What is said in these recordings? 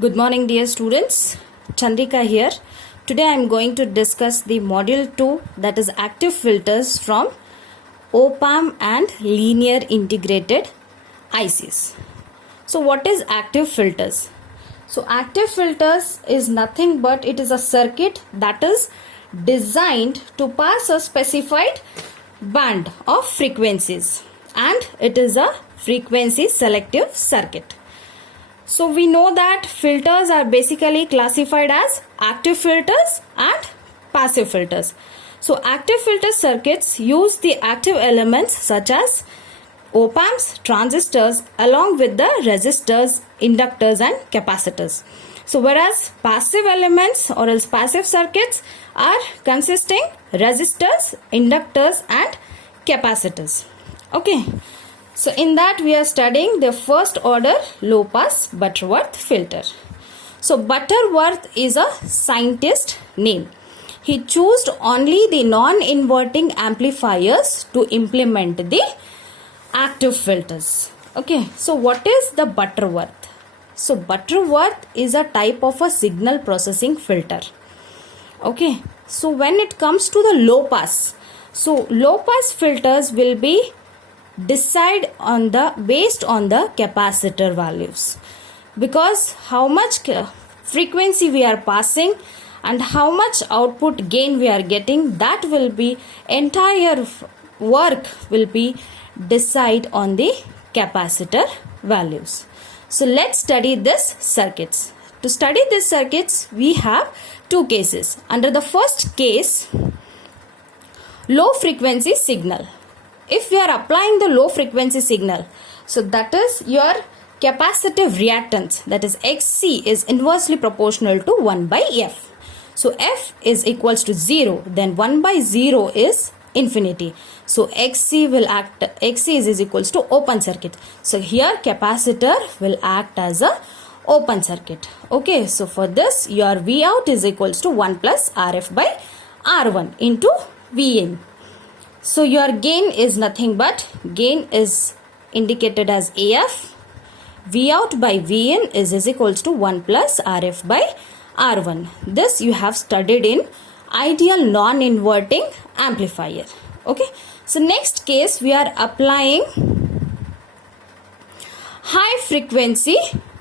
Good morning, dear students. Chandrika here. Today I am going to discuss the module 2, that is active filters from OPAM and linear integrated ICs. So what is active filters? So active filters is nothing but it is a circuit that is designed to pass a specified band of frequencies, and it is a frequency selective circuit. So we know that filters are basically classified as active filters and passive filters. So active filter circuits use the active elements such as op-amps, transistors along with the resistors, inductors and capacitors. So whereas passive elements or else passive circuits are consisting resistors, inductors and capacitors. Okay. So in that we are studying the first order low pass Butterworth filter. So Butterworth is a scientist name. He chose only the non-inverting amplifiers to implement the active filters. Okay, so what is the Butterworth? So Butterworth is a type of a signal processing filter. Okay, so when it comes to the low pass, so low pass filters will be decide on the based on the capacitor values, because how much frequency we are passing and how much output gain we are getting, that will be entire work will be decide on the capacitor values. So let's study this circuits. To study these circuits we have two cases. Under the first case, low frequency signal. If we are applying the low frequency signal, so that is your capacitive reactance, that is Xc is inversely proportional to 1 by F. So F is equals to 0, then 1 by 0 is infinity. So Xc is equals to open circuit. So here capacitor will act as a open circuit. Okay, so for this your V out is equals to 1 plus Rf by R1 into Vin. So your gain is nothing but gain is indicated as AF. V out by Vin is equals to 1 plus Rf by R1. This you have studied in ideal non-inverting amplifier. Okay. So next case we are applying high frequency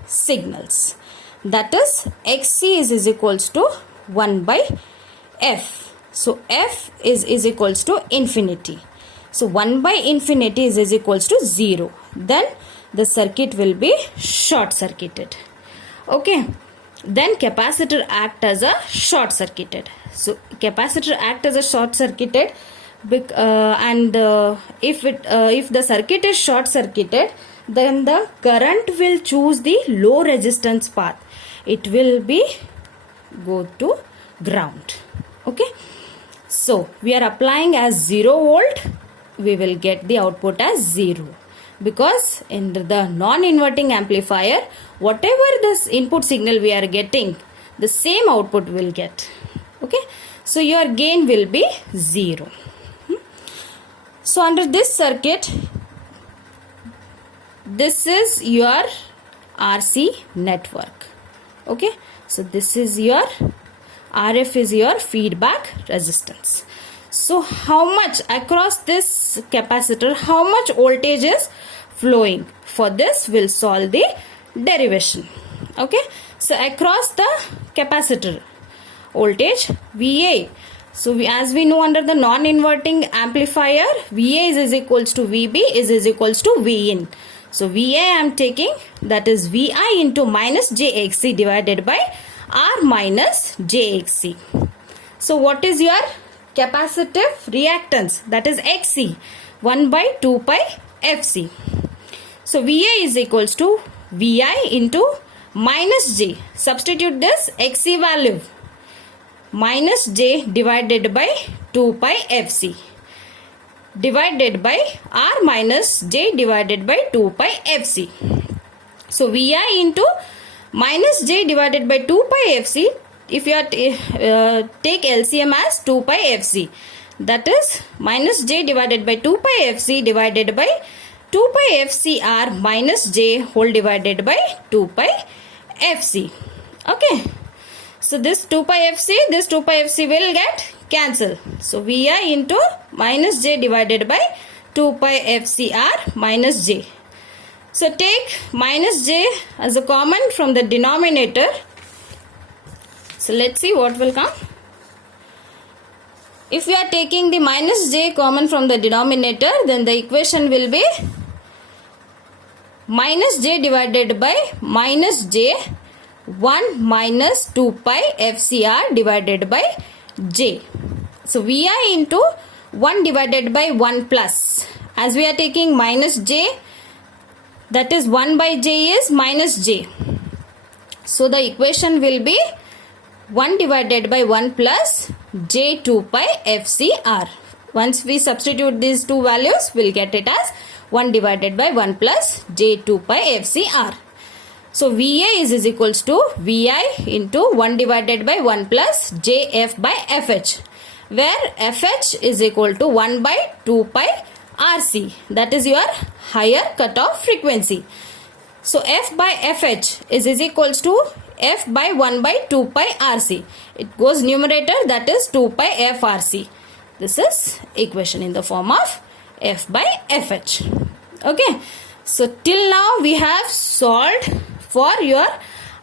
signals. That is Xc is equals to 1 by F. So F is equals to infinity. So 1 by infinity is equals to 0. Then the circuit will be short circuited. Okay. Then capacitor act as a short circuited. So capacitor act as a short circuited, and if the circuit is short circuited, then the current will choose the low resistance path. It will be go to ground. Okay. So we are applying as 0 volt, we will get the output as 0, because in the non-inverting amplifier, whatever this input signal we are getting, the same output will get. Okay, so your gain will be 0. So under this circuit, this is your RC network. Okay, so this is your Rf is your feedback resistance. So how much across this capacitor, how much voltage is flowing? For this we'll solve the derivation. Okay, so across the capacitor voltage VA. So as we know, under the non-inverting amplifier, VA is equals to VB is equals to Vin. So VA I am taking, that is VI into minus JXC divided by R minus JXC. So what is your capacitive reactance? That is Xc, 1 by 2 pi Fc. So Va is equals to Vi into minus J. Substitute this Xc value. Minus J divided by 2 pi Fc divided by R minus J divided by 2 pi Fc. So Vi into minus J divided by 2 pi Fc, if you are take LCM as 2 pi Fc, that is minus J divided by 2 pi Fc divided by 2 pi FCR minus J whole divided by 2 pi FC. Okay. So this 2 pi fc, this 2 pi fc will get cancelled. So Vi into minus j divided by 2 pi fcr minus j. So take minus j as a common from the denominator. So let's see what will come. If we are taking the minus j common from the denominator, then the equation will be minus j divided by minus j 1 minus 2 pi fcr divided by j. So Vi into 1 divided by 1 plus. As we are taking minus j, that is 1 by j is minus j. So the equation will be 1 divided by 1 plus j 2 pi fcr. Once we substitute these two values, we'll get it as 1 divided by 1 plus j 2 pi fcr. So Va is equals to Vi into 1 divided by 1 plus Jf by Fh, where Fh is equal to 1 by 2 pi Rc. That is your higher cutoff frequency. So F by Fh is equals to F by 1 by 2 pi Rc. It goes numerator, that is 2 pi Frc. This is equation in the form of F by Fh. Okay. So till now we have solved for your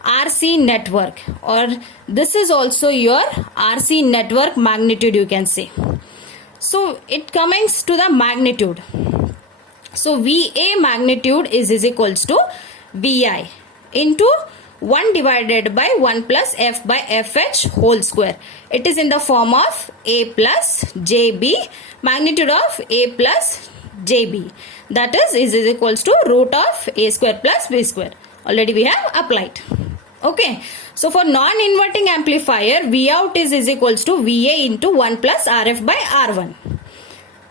RC network, or this is also your RC network magnitude, you can say. So it comes to the magnitude. So VA magnitude is equals to VI into 1 divided by 1 plus F by Fh whole square. It is in the form of A plus JB, magnitude of A plus JB. That is equals to root of A square plus B square. Already we have applied. Okay. So for non-inverting amplifier, V out is equals to VA into 1 plus RF by R1.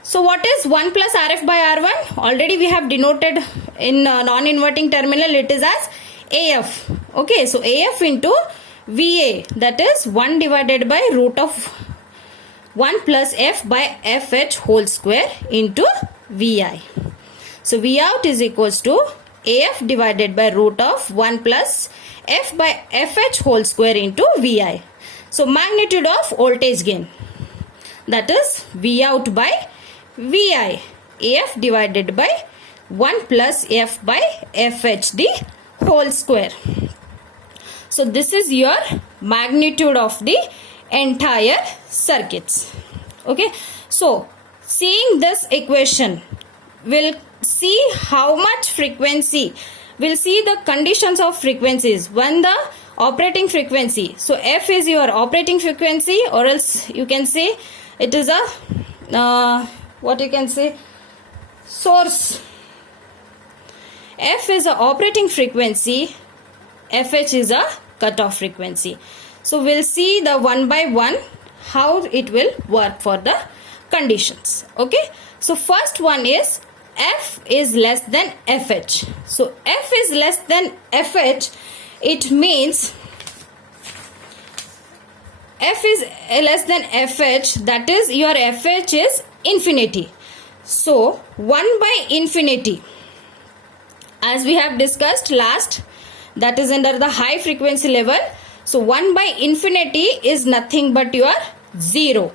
So what is 1 plus RF by R1? Already we have denoted in non-inverting terminal, it is as AF. Okay. So AF into VA, that is 1 divided by root of 1 plus F by Fh whole square into Vi. So V out is equals to AF divided by root of 1 plus F by Fh whole square into Vi. So magnitude of voltage gain, that is V out by Vi, AF divided by 1 plus F by FHD whole square. So this is your magnitude of the entire circuits. Okay. So seeing this equation, we'll see how much frequency, we'll see the conditions of frequencies when the operating frequency. So F is your operating frequency, or else you can say it is a what you can say, source. F is a operating frequency, Fh is a cutoff frequency. So we'll see the one by one how it will work for the conditions. Okay. So first one is F is less than Fh. So F is less than Fh, it means F is less than Fh, that is your Fh is infinity. So 1 by infinity, as we have discussed last, that is under the high frequency level. So 1 by infinity is nothing but your 0.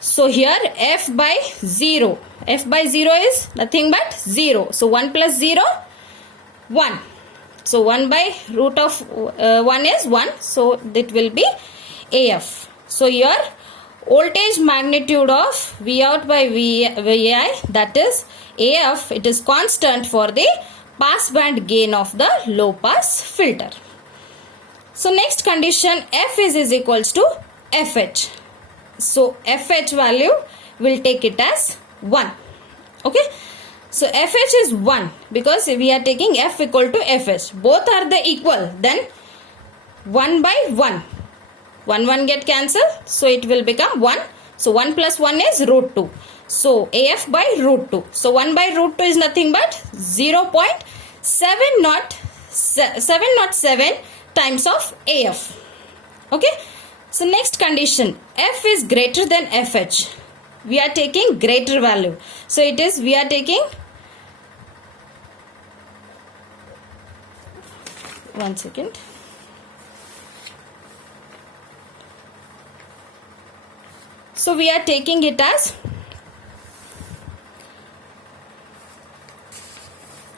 So here F by 0. F by 0 is nothing but 0. So 1 plus 0, 1. So 1 by root of 1 is 1. So that will be AF. So your voltage magnitude of V out by VI, that is AF, it is constant for the pass band gain of the low pass filter. So next condition, F is equals to Fh. So Fh value, will take it as 1. Okay. So Fh is 1 because we are taking F equal to Fh. Both are the equal. Then 1 by 1. 1 get cancelled. So it will become 1. So 1 plus 1 is root 2. So AF by root 2. So 1 by root 2 is nothing but 0.707 times of AF. Okay. So next condition, F is greater than Fh. We are taking greater value. So it is, we are taking, one second. So we are taking it as,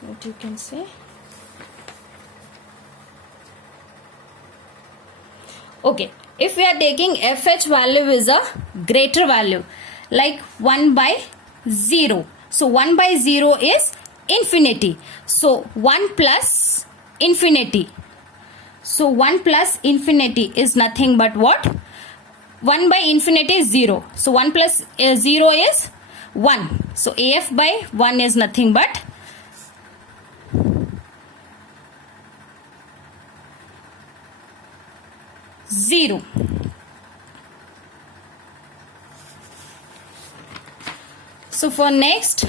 what you can say, okay, if we are taking fh value is a greater value, like 1 by 0. So 1 by 0 is infinity. So 1 plus infinity. So 1 plus infinity is nothing but what? 1 by infinity is 0. So 1 plus 0 is 1. So AF by 1 is nothing but 0. So for next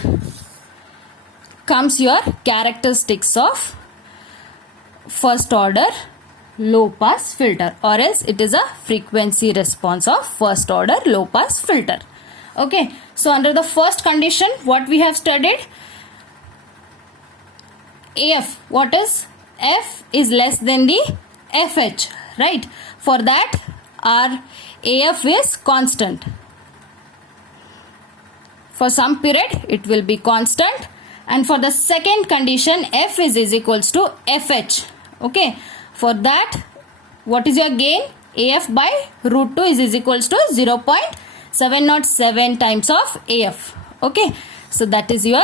comes your characteristics of first order low pass filter, or else it is a frequency response of first order low pass filter. Okay, so under the first condition, what we have studied, AF, what is F is less than the FH, right? For that our AF is constant. For some period it will be constant, and for the second condition, F is equals to FH. Okay, for that what is your gain? AF by root 2 is equals to 0.707 times of AF. Okay, so that is your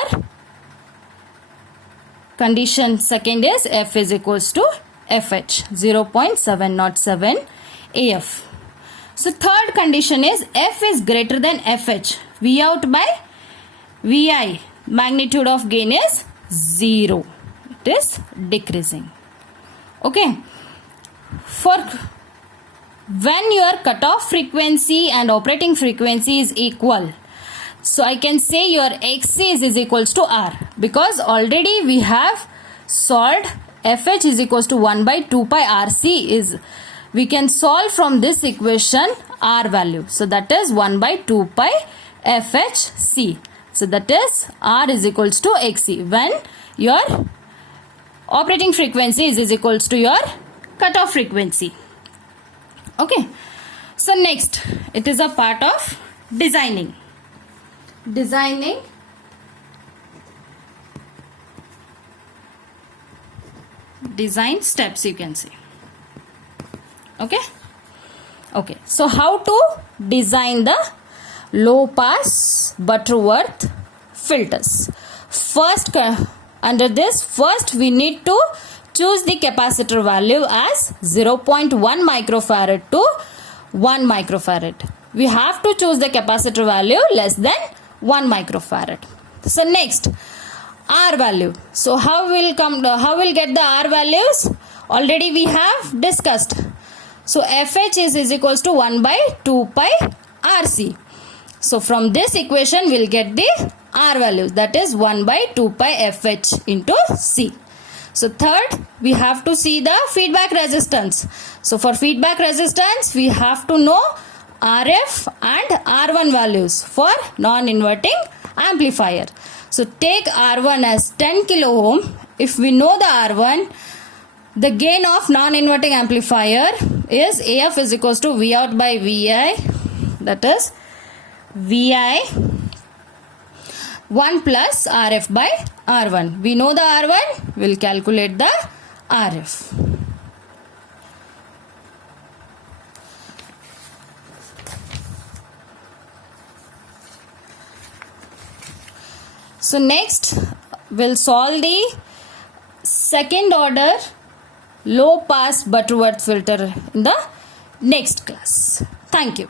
condition. Second is F is equals to FH, 0.707 AF. So third condition is F is greater than FH. V out by Vi, magnitude of gain is 0. It is decreasing. Okay. For when your cutoff frequency and operating frequency is equal, so I can say your Xc is equals to R, because already we have solved FH is equals to 1 by 2 pi RC is, we can solve from this equation R value. So that is 1 by 2 pi FHC. So that is R is equals to Xc when your operating frequency is equals to your cutoff frequency. Okay. So next, it is a part of designing. Design steps, you can say. Okay. Okay. So how to design the low pass Butterworth filters? First, under this, first we need to choose the capacitor value as 0.1 microfarad to 1 microfarad. We have to choose the capacitor value less than 1 microfarad. So next, R value. So how will get the R values? Already we have discussed. So FH is equals to 1 by 2 pi RC. So from this equation we'll get the R values, that is 1 by 2 pi FH into C. So third, we have to see the feedback resistance. So for feedback resistance, we have to know RF and R1 values for non-inverting amplifier. So take R1 as 10 kilo ohm. If we know the R1, the gain of non-inverting amplifier is AF is equals to V out by Vi, that is Vi 1 plus RF by R1. We know the R1, we'll calculate the RF. So next, we'll solve the second order low pass Butterworth filter in the next class. Thank you.